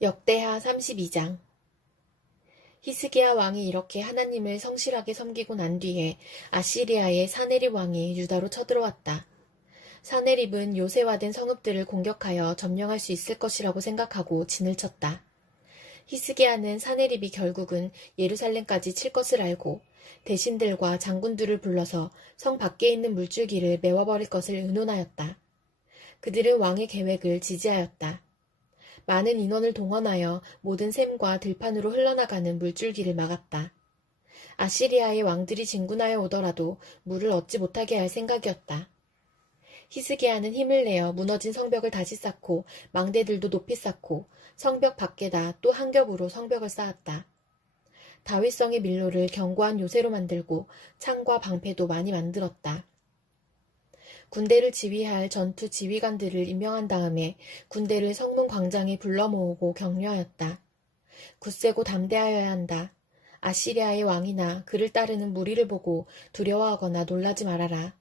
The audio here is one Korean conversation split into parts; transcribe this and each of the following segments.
역대하 32장. 히스기야 왕이 이렇게 하나님을 성실하게 섬기고 난 뒤에 아시리아의 사네립 왕이 유다로 쳐들어왔다. 사네립은 요새화된 성읍들을 공격하여 점령할 수 있을 것이라고 생각하고 진을 쳤다. 히스기야는 사네립이 결국은 예루살렘까지 칠 것을 알고 대신들과 장군들을 불러서 성 밖에 있는 물줄기를 메워버릴 것을 의논하였다. 그들은 왕의 계획을 지지하였다. 많은 인원을 동원하여 모든 샘과 들판으로 흘러나가는 물줄기를 막았다. 아시리아의 왕들이 진군하여 오더라도 물을 얻지 못하게 할 생각이었다. 히스기야는 힘을 내어 무너진 성벽을 다시 쌓고 망대들도 높이 쌓고 성벽 밖에다 또 한 겹으로 성벽을 쌓았다. 다윗성의 밀로를 견고한 요새로 만들고 창과 방패도 많이 만들었다. 군대를 지휘할 전투 지휘관들을 임명한 다음에 군대를 성문 광장에 불러 모으고 격려하였다. 굳세고 담대하여야 한다. 아시리아의 왕이나 그를 따르는 무리를 보고 두려워하거나 놀라지 말아라.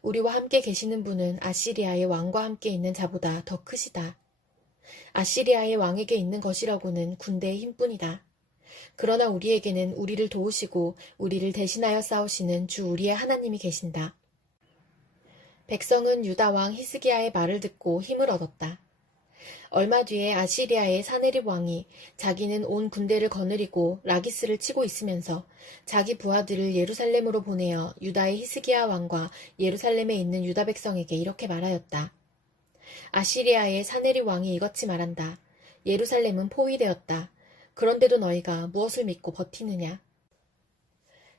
우리와 함께 계시는 분은 아시리아의 왕과 함께 있는 자보다 더 크시다. 아시리아의 왕에게 있는 것이라고는 군대의 힘뿐이다. 그러나 우리에게는 우리를 도우시고 우리를 대신하여 싸우시는 주 우리의 하나님이 계신다. 백성은 유다 왕 히스기야의 말을 듣고 힘을 얻었다. 얼마 뒤에 아시리아의 사네립 왕이 자기는 온 군대를 거느리고 라기스를 치고 있으면서 자기 부하들을 예루살렘으로 보내어 유다의 히스기야 왕과 예루살렘에 있는 유다 백성에게 이렇게 말하였다. 아시리아의 사네립 왕이 이같이 말한다. 예루살렘은 포위되었다. 그런데도 너희가 무엇을 믿고 버티느냐?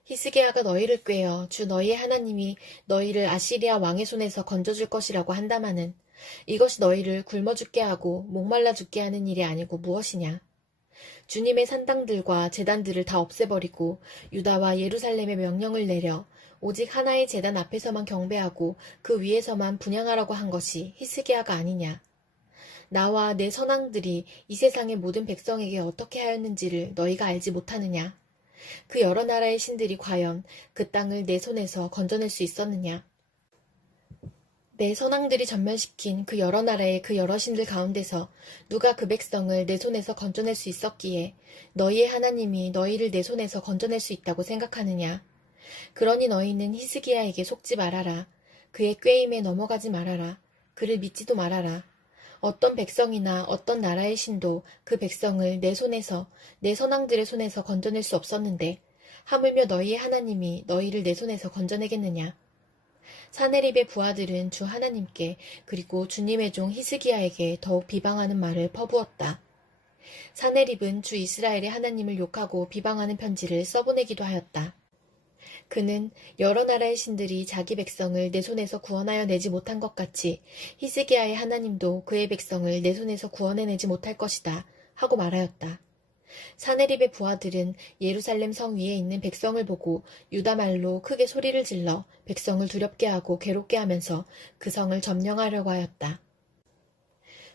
히스기야가 너희를 꾀어 주 너희의 하나님이 너희를 아시리아 왕의 손에서 건져줄 것이라고 한다마는 이것이 너희를 굶어 죽게 하고 목말라 죽게 하는 일이 아니고 무엇이냐? 주님의 산당들과 제단들을 다 없애버리고 유다와 예루살렘에 명령을 내려 오직 하나의 제단 앞에서만 경배하고 그 위에서만 분향하라고 한 것이 히스기야가 아니냐? 나와 내 선왕들이 이 세상의 모든 백성에게 어떻게 하였는지를 너희가 알지 못하느냐? 그 여러 나라의 신들이 과연 그 땅을 내 손에서 건져낼 수 있었느냐? 내 선왕들이 전멸시킨 그 여러 나라의 그 여러 신들 가운데서 누가 그 백성을 내 손에서 건져낼 수 있었기에 너희의 하나님이 너희를 내 손에서 건져낼 수 있다고 생각하느냐? 그러니 너희는 히스기야에게 속지 말아라. 그의 꾀임에 넘어가지 말아라. 그를 믿지도 말아라. 어떤 백성이나 어떤 나라의 신도 그 백성을 내 손에서 내 선왕들의 손에서 건져낼 수 없었는데 하물며 너희의 하나님이 너희를 내 손에서 건져내겠느냐? 사네립의 부하들은 주 하나님께 그리고 주님의 종 히스기야에게 더욱 비방하는 말을 퍼부었다. 사네립은 주 이스라엘의 하나님을 욕하고 비방하는 편지를 써보내기도 하였다. 그는 여러 나라의 신들이 자기 백성을 내 손에서 구원하여 내지 못한 것 같이 히스기야의 하나님도 그의 백성을 내 손에서 구원해내지 못할 것이다 하고 말하였다. 사네립의 부하들은 예루살렘 성 위에 있는 백성을 보고 유다 말로 크게 소리를 질러 백성을 두렵게 하고 괴롭게 하면서 그 성을 점령하려고 하였다.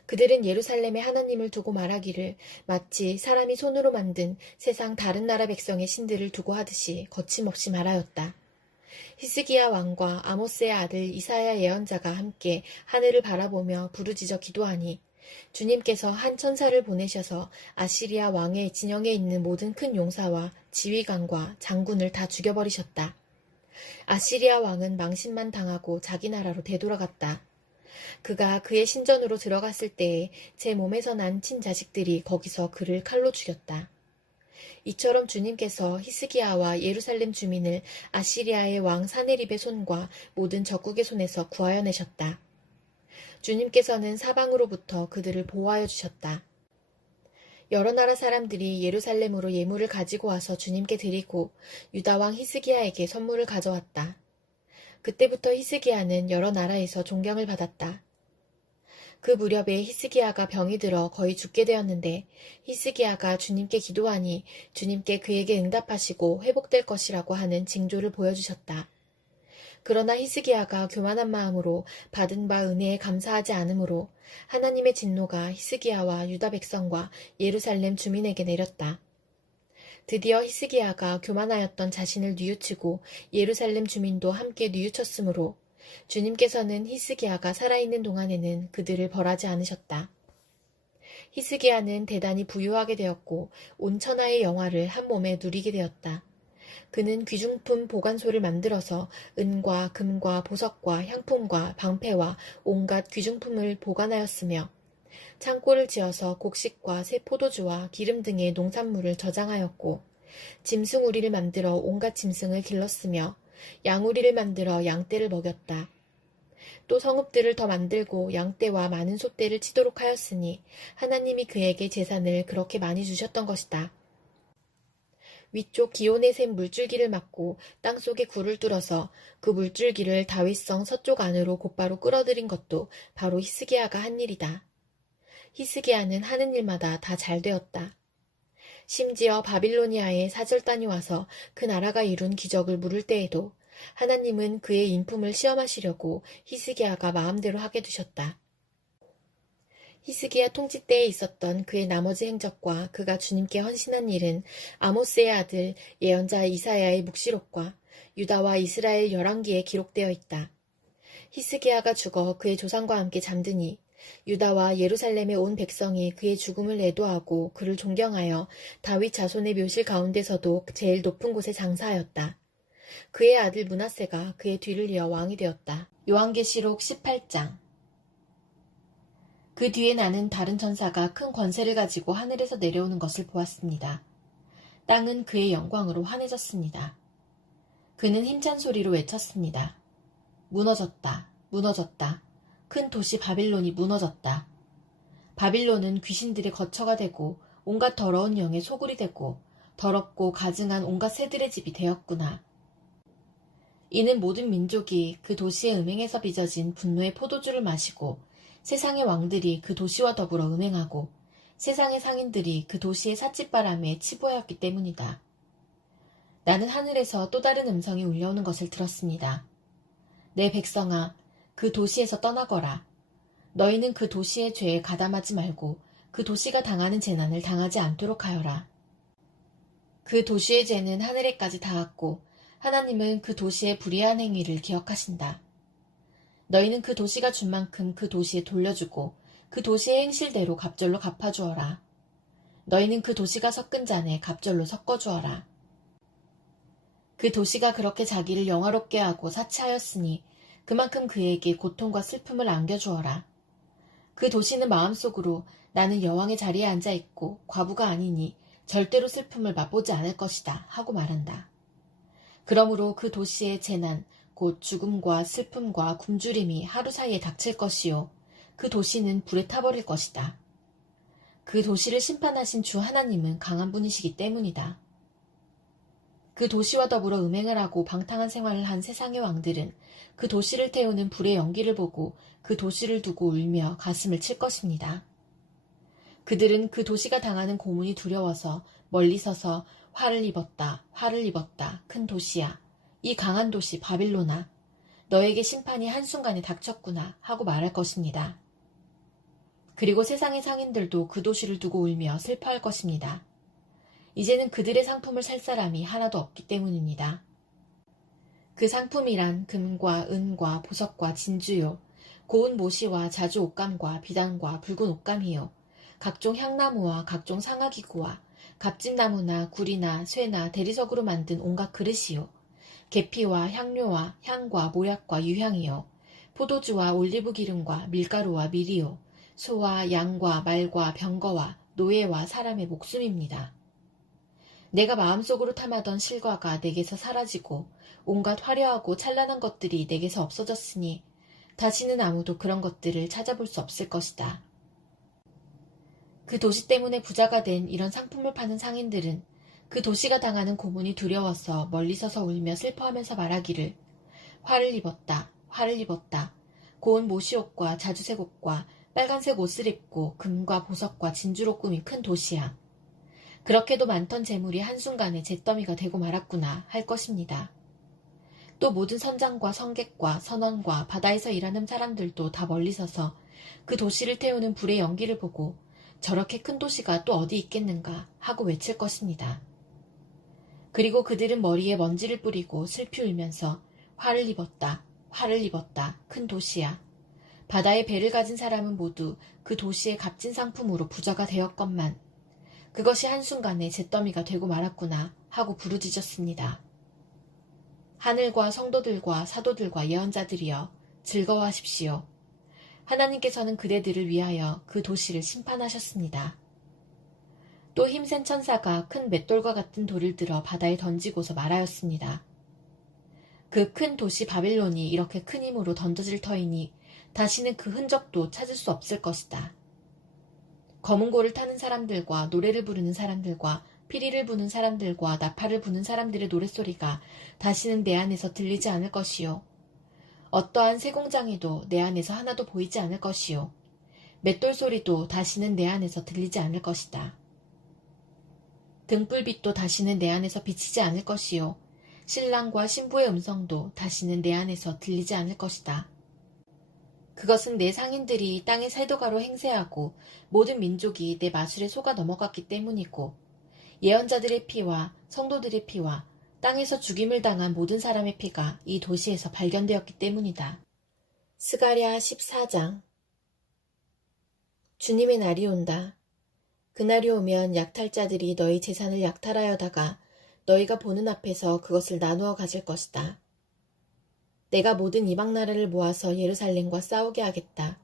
그들은 예루살렘의 하나님을 두고 말하기를 마치 사람이 손으로 만든 세상 다른 나라 백성의 신들을 두고 하듯이 거침없이 말하였다. 히스기야 왕과 아모스의 아들 이사야 예언자가 함께 하늘을 바라보며 부르짖어 기도하니 주님께서 한 천사를 보내셔서 아시리아 왕의 진영에 있는 모든 큰 용사와 지휘관과 장군을 다 죽여버리셨다. 아시리아 왕은 망신만 당하고 자기 나라로 되돌아갔다. 그가 그의 신전으로 들어갔을 때에 제 몸에서 난 친자식들이 거기서 그를 칼로 죽였다. 이처럼 주님께서 히스기야와 예루살렘 주민을 아시리아의 왕 사네립의 손과 모든 적국의 손에서 구하여 내셨다. 주님께서는 사방으로부터 그들을 보호하여 주셨다. 여러 나라 사람들이 예루살렘으로 예물을 가지고 와서 주님께 드리고 유다 왕 히스기야에게 선물을 가져왔다. 그때부터 히스기야는 여러 나라에서 존경을 받았다. 그 무렵에 히스기야가 병이 들어 거의 죽게 되었는데 히스기야가 주님께 기도하니 주님께 그에게 응답하시고 회복될 것이라고 하는 징조를 보여주셨다. 그러나 히스기야가 교만한 마음으로 받은 바 은혜에 감사하지 않으므로 하나님의 진노가 히스기야와 유다 백성과 예루살렘 주민에게 내렸다. 드디어 히스기야가 교만하였던 자신을 뉘우치고 예루살렘 주민도 함께 뉘우쳤으므로 주님께서는 히스기야가 살아있는 동안에는 그들을 벌하지 않으셨다. 히스기야는 대단히 부유하게 되었고 온 천하의 영화를 한 몸에 누리게 되었다. 그는 귀중품 보관소를 만들어서 은과 금과 보석과 향품과 방패와 온갖 귀중품을 보관하였으며 창고를 지어서 곡식과 새 포도주와 기름 등의 농산물을 저장하였고 짐승우리를 만들어 온갖 짐승을 길렀으며 양우리를 만들어 양떼를 먹였다. 또 성읍들을 더 만들고 양떼와 많은 소떼를 치도록 하였으니 하나님이 그에게 재산을 그렇게 많이 주셨던 것이다. 위쪽 기온에 샘 물줄기를 막고 땅속에 굴을 뚫어서 그 물줄기를 다윗성 서쪽 안으로 곧바로 끌어들인 것도 바로 히스기야가 한 일이다. 히스기야는 하는 일마다 다 잘 되었다. 심지어 바빌로니아에 사절단이 와서 그 나라가 이룬 기적을 물을 때에도 하나님은 그의 인품을 시험하시려고 히스기야가 마음대로 하게 두셨다. 히스기야 통치 때에 있었던 그의 나머지 행적과 그가 주님께 헌신한 일은 아모스의 아들 예언자 이사야의 묵시록과 유다와 이스라엘 열왕기에 기록되어 있다. 히스기야가 죽어 그의 조상과 함께 잠드니 유다와 예루살렘의 온 백성이 그의 죽음을 애도하고 그를 존경하여 다윗 자손의 묘실 가운데서도 제일 높은 곳에 장사하였다. 그의 아들 므낫세가 그의 뒤를 이어 왕이 되었다. 요한계시록 18장. 그 뒤에 나는 다른 천사가 큰 권세를 가지고 하늘에서 내려오는 것을 보았습니다. 땅은 그의 영광으로 환해졌습니다. 그는 힘찬 소리로 외쳤습니다. 무너졌다, 무너졌다. 큰 도시 바빌론이 무너졌다. 바빌론은 귀신들의 거처가 되고 온갖 더러운 영의 소굴이 되고 더럽고 가증한 온갖 새들의 집이 되었구나. 이는 모든 민족이 그 도시의 음행에서 빚어진 분노의 포도주를 마시고 세상의 왕들이 그 도시와 더불어 음행하고 세상의 상인들이 그 도시의 삿짓바람에 치부하였기 때문이다. 나는 하늘에서 또 다른 음성이 울려오는 것을 들었습니다. 내 백성아, 그 도시에서 떠나거라. 너희는 그 도시의 죄에 가담하지 말고 그 도시가 당하는 재난을 당하지 않도록 하여라. 그 도시의 죄는 하늘에까지 닿았고 하나님은 그 도시의 불의한 행위를 기억하신다. 너희는 그 도시가 준 만큼 그 도시에 돌려주고 그 도시의 행실대로 갑절로 갚아주어라. 너희는 그 도시가 섞은 잔에 갑절로 섞어주어라. 그 도시가 그렇게 자기를 영화롭게 하고 사치하였으니 그만큼 그에게 고통과 슬픔을 안겨주어라. 그 도시는 마음속으로 나는 여왕의 자리에 앉아있고 과부가 아니니 절대로 슬픔을 맛보지 않을 것이다 하고 말한다. 그러므로 그 도시의 재난, 곧 죽음과 슬픔과 굶주림이 하루 사이에 닥칠 것이요. 그 도시는 불에 타버릴 것이다. 그 도시를 심판하신 주 하나님은 강한 분이시기 때문이다. 그 도시와 더불어 음행을 하고 방탕한 생활을 한 세상의 왕들은 그 도시를 태우는 불의 연기를 보고 그 도시를 두고 울며 가슴을 칠 것입니다. 그들은 그 도시가 당하는 고문이 두려워서 멀리 서서 화를 입었다, 화를 입었다, 큰 도시야. 이 강한 도시 바빌론아, 너에게 심판이 한순간에 닥쳤구나 하고 말할 것입니다. 그리고 세상의 상인들도 그 도시를 두고 울며 슬퍼할 것입니다. 이제는 그들의 상품을 살 사람이 하나도 없기 때문입니다. 그 상품이란 금과 은과 보석과 진주요, 고운 모시와 자주 옷감과 비단과 붉은 옷감이요, 각종 향나무와 각종 상아기구와 갑진나무나 구리나 쇠나 대리석으로 만든 온갖 그릇이요, 계피와 향료와 향과 모약과 유향이요, 포도주와 올리브 기름과 밀가루와 밀이요, 소와 양과 말과 병거와 노예와 사람의 목숨입니다. 내가 마음속으로 탐하던 실과가 내게서 사라지고 온갖 화려하고 찬란한 것들이 내게서 없어졌으니 다시는 아무도 그런 것들을 찾아볼 수 없을 것이다. 그 도시 때문에 부자가 된 이런 상품을 파는 상인들은 그 도시가 당하는 고문이 두려워서 멀리 서서 울며 슬퍼하면서 말하기를 화를 입었다, 화를 입었다. 고운 모시옷과 자주색 옷과 빨간색 옷을 입고 금과 보석과 진주로 꾸민 큰 도시야. 그렇게도 많던 재물이 한순간에 잿더미가 되고 말았구나 할 것입니다. 또 모든 선장과 성객과 선원과 바다에서 일하는 사람들도 다 멀리 서서 그 도시를 태우는 불의 연기를 보고 저렇게 큰 도시가 또 어디 있겠는가 하고 외칠 것입니다. 그리고 그들은 머리에 먼지를 뿌리고 슬피 울면서 화를 입었다, 화를 입었다, 큰 도시야. 바다에 배를 가진 사람은 모두 그 도시의 값진 상품으로 부자가 되었건만 그것이 한순간에 잿더미가 되고 말았구나 하고 부르짖었습니다. 하늘과 성도들과 사도들과 예언자들이여 즐거워하십시오. 하나님께서는 그대들을 위하여 그 도시를 심판하셨습니다. 또 힘센 천사가 큰 맷돌과 같은 돌을 들어 바다에 던지고서 말하였습니다. 그 큰 도시 바벨론이 이렇게 큰 힘으로 던져질 터이니 다시는 그 흔적도 찾을 수 없을 것이다. 검은 고를 타는 사람들과 노래를 부르는 사람들과 피리를 부는 사람들과 나팔을 부는 사람들의 노랫소리가 다시는 내 안에서 들리지 않을 것이요. 어떠한 세공장에도 내 안에서 하나도 보이지 않을 것이요. 맷돌 소리도 다시는 내 안에서 들리지 않을 것이다. 등불빛도 다시는 내 안에서 비치지 않을 것이요. 신랑과 신부의 음성도 다시는 내 안에서 들리지 않을 것이다. 그것은 내 상인들이 땅의 살도가로 행세하고 모든 민족이 내 마술에 속아 넘어갔기 때문이고 예언자들의 피와 성도들의 피와 땅에서 죽임을 당한 모든 사람의 피가 이 도시에서 발견되었기 때문이다. 스가랴 14장. 주님의 날이 온다. 그날이 오면 약탈자들이 너희 재산을 약탈하여다가 너희가 보는 앞에서 그것을 나누어 가질 것이다. 내가 모든 이방 나라를 모아서 예루살렘과 싸우게 하겠다.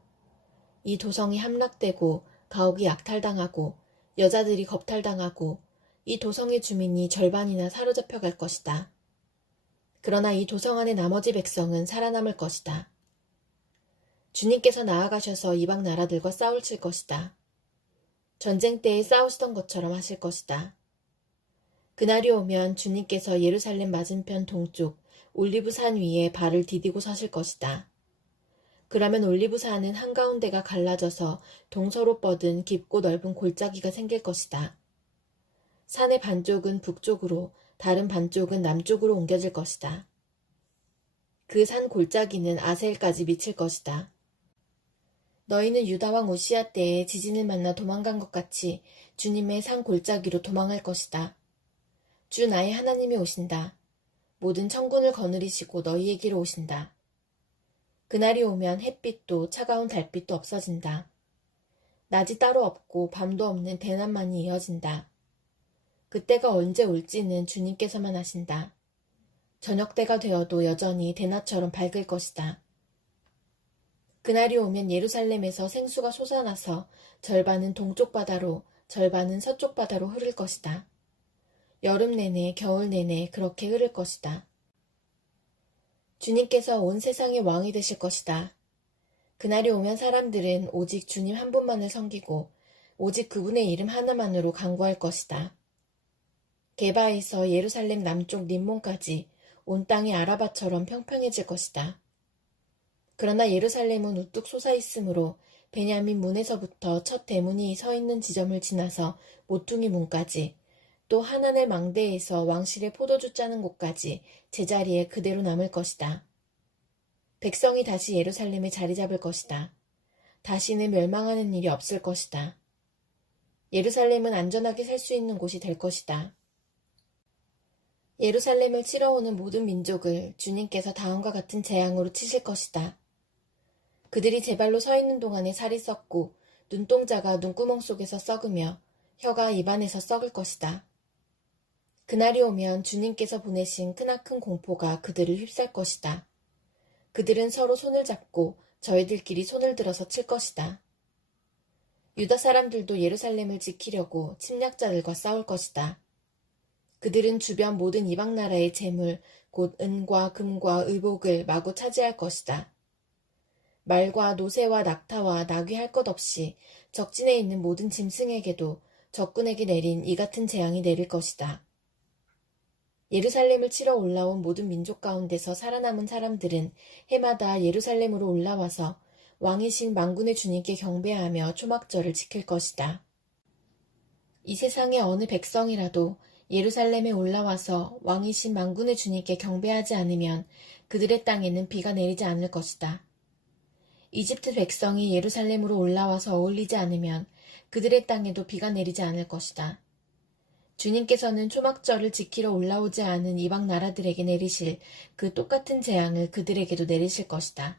이 도성이 함락되고 가옥이 약탈당하고 여자들이 겁탈당하고 이 도성의 주민이 절반이나 사로잡혀 갈 것이다. 그러나 이 도성 안의 나머지 백성은 살아남을 것이다. 주님께서 나아가셔서 이방 나라들과 싸울 칠 것이다. 전쟁 때에 싸우시던 것처럼 하실 것이다. 그날이 오면 주님께서 예루살렘 맞은편 동쪽 올리브산 위에 발을 디디고 서실 것이다. 그러면 올리브산은 한가운데가 갈라져서 동서로 뻗은 깊고 넓은 골짜기가 생길 것이다. 산의 반쪽은 북쪽으로 다른 반쪽은 남쪽으로 옮겨질 것이다. 그 산 골짜기는 아셀까지 미칠 것이다. 너희는 유다왕 우시야 때에 지진을 만나 도망간 것 같이 주님의 산 골짜기로 도망할 것이다. 주 나의 하나님이 오신다. 모든 천군을 거느리시고 너희에게로 오신다. 그날이 오면 햇빛도 차가운 달빛도 없어진다. 낮이 따로 없고 밤도 없는 대낮만이 이어진다. 그때가 언제 올지는 주님께서만 아신다. 저녁 때가 되어도 여전히 대낮처럼 밝을 것이다. 그날이 오면 예루살렘에서 생수가 솟아나서 절반은 동쪽 바다로 절반은 서쪽 바다로 흐를 것이다. 여름 내내 겨울 내내 그렇게 흐를 것이다. 주님께서 온 세상의 왕이 되실 것이다. 그날이 오면 사람들은 오직 주님 한 분만을 섬기고 오직 그분의 이름 하나만으로 간구할 것이다. 게바에서 예루살렘 남쪽 림몬까지 온 땅이 아라바처럼 평평해질 것이다. 그러나 예루살렘은 우뚝 솟아있으므로 베냐민 문에서부터 첫 대문이 서 있는 지점을 지나서 모퉁이 문까지 또 하나넬 망대에서 왕실의 포도주 짜는 곳까지 제자리에 그대로 남을 것이다. 백성이 다시 예루살렘에 자리 잡을 것이다. 다시는 멸망하는 일이 없을 것이다. 예루살렘은 안전하게 살 수 있는 곳이 될 것이다. 예루살렘을 치러 오는 모든 민족을 주님께서 다음과 같은 재앙으로 치실 것이다. 그들이 제 발로 서 있는 동안에 살이 썩고 눈동자가 눈구멍 속에서 썩으며 혀가 입안에서 썩을 것이다. 그날이 오면 주님께서 보내신 크나큰 공포가 그들을 휩쌀 것이다. 그들은 서로 손을 잡고 저희들끼리 손을 들어서 칠 것이다. 유다 사람들도 예루살렘을 지키려고 침략자들과 싸울 것이다. 그들은 주변 모든 이방 나라의 재물, 곧 은과 금과 의복을 마구 차지할 것이다. 말과 노새와 낙타와 나귀 할 것 없이 적진에 있는 모든 짐승에게도 적군에게 내린 이 같은 재앙이 내릴 것이다. 예루살렘을 치러 올라온 모든 민족 가운데서 살아남은 사람들은 해마다 예루살렘으로 올라와서 왕이신 만군의 주님께 경배하며 초막절을 지킬 것이다. 이 세상의 어느 백성이라도 예루살렘에 올라와서 왕이신 만군의 주님께 경배하지 않으면 그들의 땅에는 비가 내리지 않을 것이다. 이집트 백성이 예루살렘으로 올라와서 어울리지 않으면 그들의 땅에도 비가 내리지 않을 것이다. 주님께서는 초막절을 지키러 올라오지 않은 이방 나라들에게 내리실 그 똑같은 재앙을 그들에게도 내리실 것이다.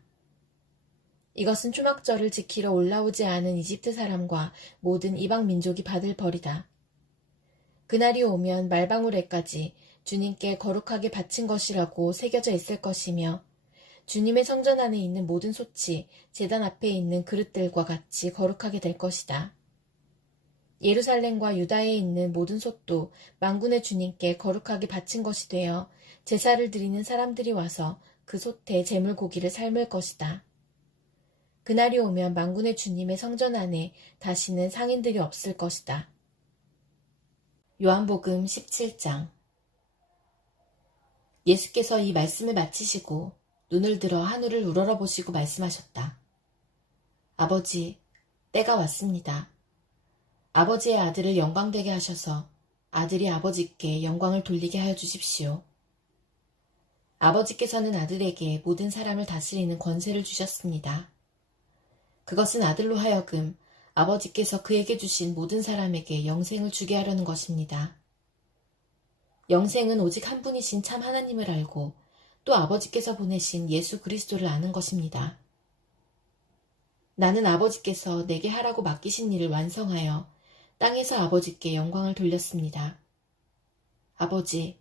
이것은 초막절을 지키러 올라오지 않은 이집트 사람과 모든 이방 민족이 받을 벌이다. 그날이 오면 말방울에까지 주님께 거룩하게 바친 것이라고 새겨져 있을 것이며 주님의 성전 안에 있는 모든 솥이 제단 앞에 있는 그릇들과 같이 거룩하게 될 것이다. 예루살렘과 유다에 있는 모든 솥도 만군의 주님께 거룩하게 바친 것이 되어 제사를 드리는 사람들이 와서 그 솥에 제물 고기를 삶을 것이다. 그날이 오면 만군의 주님의 성전 안에 다시는 상인들이 없을 것이다. 요한복음 17장. 예수께서 이 말씀을 마치시고 눈을 들어 하늘을 우러러보시고 말씀하셨다. 아버지, 때가 왔습니다. 아버지의 아들을 영광되게 하셔서 아들이 아버지께 영광을 돌리게 하여 주십시오. 아버지께서는 아들에게 모든 사람을 다스리는 권세를 주셨습니다. 그것은 아들로 하여금 아버지께서 그에게 주신 모든 사람에게 영생을 주게 하려는 것입니다. 영생은 오직 한 분이신 참 하나님을 알고 또 아버지께서 보내신 예수 그리스도를 아는 것입니다. 나는 아버지께서 내게 하라고 맡기신 일을 완성하여 땅에서 아버지께 영광을 돌렸습니다. 아버지,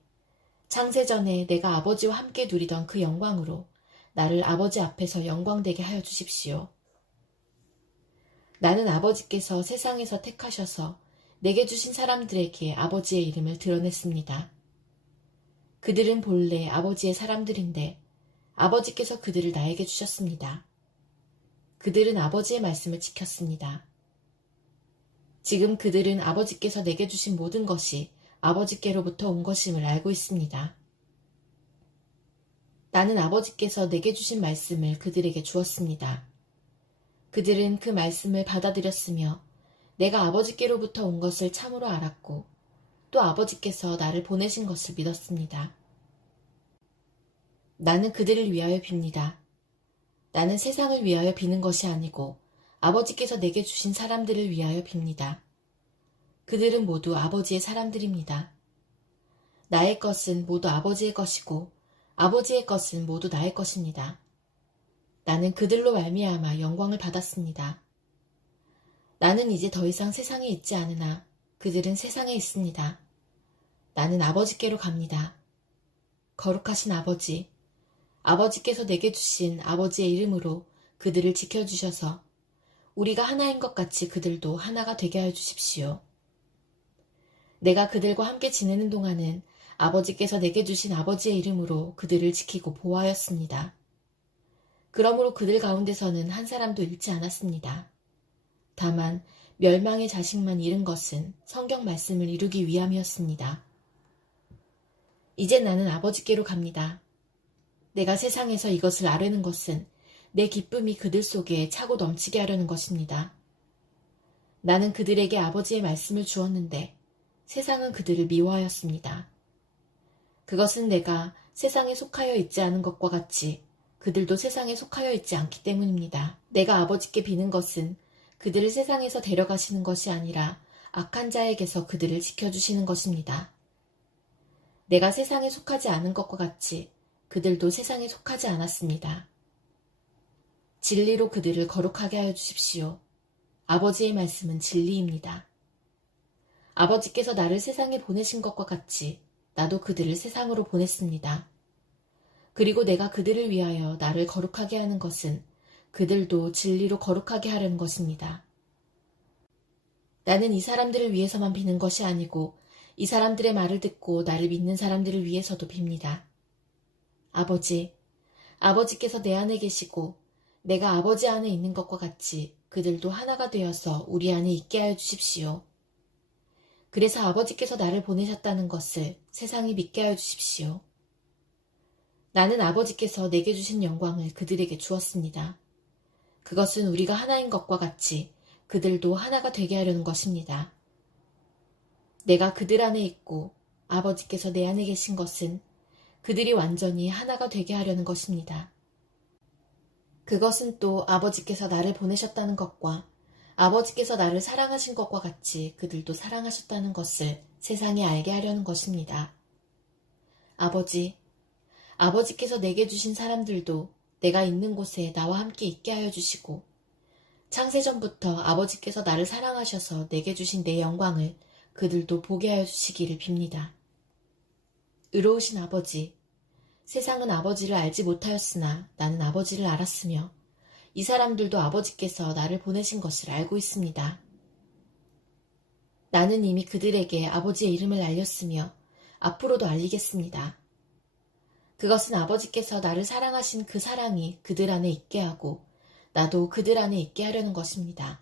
창세전에 내가 아버지와 함께 누리던 그 영광으로 나를 아버지 앞에서 영광되게 하여 주십시오. 나는 아버지께서 세상에서 택하셔서 내게 주신 사람들에게 아버지의 이름을 드러냈습니다. 그들은 본래 아버지의 사람들인데 아버지께서 그들을 나에게 주셨습니다. 그들은 아버지의 말씀을 지켰습니다. 지금 그들은 아버지께서 내게 주신 모든 것이 아버지께로부터 온 것임을 알고 있습니다. 나는 아버지께서 내게 주신 말씀을 그들에게 주었습니다. 그들은 그 말씀을 받아들였으며 내가 아버지께로부터 온 것을 참으로 알았고 또 아버지께서 나를 보내신 것을 믿었습니다. 나는 그들을 위하여 빕니다. 나는 세상을 위하여 비는 것이 아니고 아버지께서 내게 주신 사람들을 위하여 빕니다. 그들은 모두 아버지의 사람들입니다. 나의 것은 모두 아버지의 것이고 아버지의 것은 모두 나의 것입니다. 나는 그들로 말미암아 영광을 받았습니다. 나는 이제 더 이상 세상에 있지 않으나 그들은 세상에 있습니다. 나는 아버지께로 갑니다. 거룩하신 아버지, 아버지께서 내게 주신 아버지의 이름으로 그들을 지켜주셔서 우리가 하나인 것 같이 그들도 하나가 되게 하여 주십시오. 내가 그들과 함께 지내는 동안은 아버지께서 내게 주신 아버지의 이름으로 그들을 지키고 보호하였습니다. 그러므로 그들 가운데서는 한 사람도 잃지 않았습니다. 다만 멸망의 자식만 잃은 것은 성경 말씀을 이루기 위함이었습니다. 이제 나는 아버지께로 갑니다. 내가 세상에서 이것을 아뢰는 것은 내 기쁨이 그들 속에 차고 넘치게 하려는 것입니다. 나는 그들에게 아버지의 말씀을 주었는데 세상은 그들을 미워하였습니다. 그것은 내가 세상에 속하여 있지 않은 것과 같이 그들도 세상에 속하여 있지 않기 때문입니다. 내가 아버지께 비는 것은 그들을 세상에서 데려가시는 것이 아니라 악한 자에게서 그들을 지켜주시는 것입니다. 내가 세상에 속하지 않은 것과 같이 그들도 세상에 속하지 않았습니다. 진리로 그들을 거룩하게 하여 주십시오. 아버지의 말씀은 진리입니다. 아버지께서 나를 세상에 보내신 것과 같이 나도 그들을 세상으로 보냈습니다. 그리고 내가 그들을 위하여 나를 거룩하게 하는 것은 그들도 진리로 거룩하게 하려는 것입니다. 나는 이 사람들을 위해서만 비는 것이 아니고 이 사람들의 말을 듣고 나를 믿는 사람들을 위해서도 빕니다. 아버지, 아버지께서 내 안에 계시고 내가 아버지 안에 있는 것과 같이 그들도 하나가 되어서 우리 안에 있게 하여 주십시오. 그래서 아버지께서 나를 보내셨다는 것을 세상이 믿게 하여 주십시오. 나는 아버지께서 내게 주신 영광을 그들에게 주었습니다. 그것은 우리가 하나인 것과 같이 그들도 하나가 되게 하려는 것입니다. 내가 그들 안에 있고 아버지께서 내 안에 계신 것은 그들이 완전히 하나가 되게 하려는 것입니다. 그것은 또 아버지께서 나를 보내셨다는 것과 아버지께서 나를 사랑하신 것과 같이 그들도 사랑하셨다는 것을 세상에 알게 하려는 것입니다. 아버지, 아버지께서 내게 주신 사람들도 내가 있는 곳에 나와 함께 있게 하여 주시고 창세전부터 아버지께서 나를 사랑하셔서 내게 주신 내 영광을 그들도 보게 하여 주시기를 빕니다. 의로우신 아버지, 세상은 아버지를 알지 못하였으나 나는 아버지를 알았으며 이 사람들도 아버지께서 나를 보내신 것을 알고 있습니다. 나는 이미 그들에게 아버지의 이름을 알렸으며 앞으로도 알리겠습니다. 그것은 아버지께서 나를 사랑하신 그 사랑이 그들 안에 있게 하고 나도 그들 안에 있게 하려는 것입니다.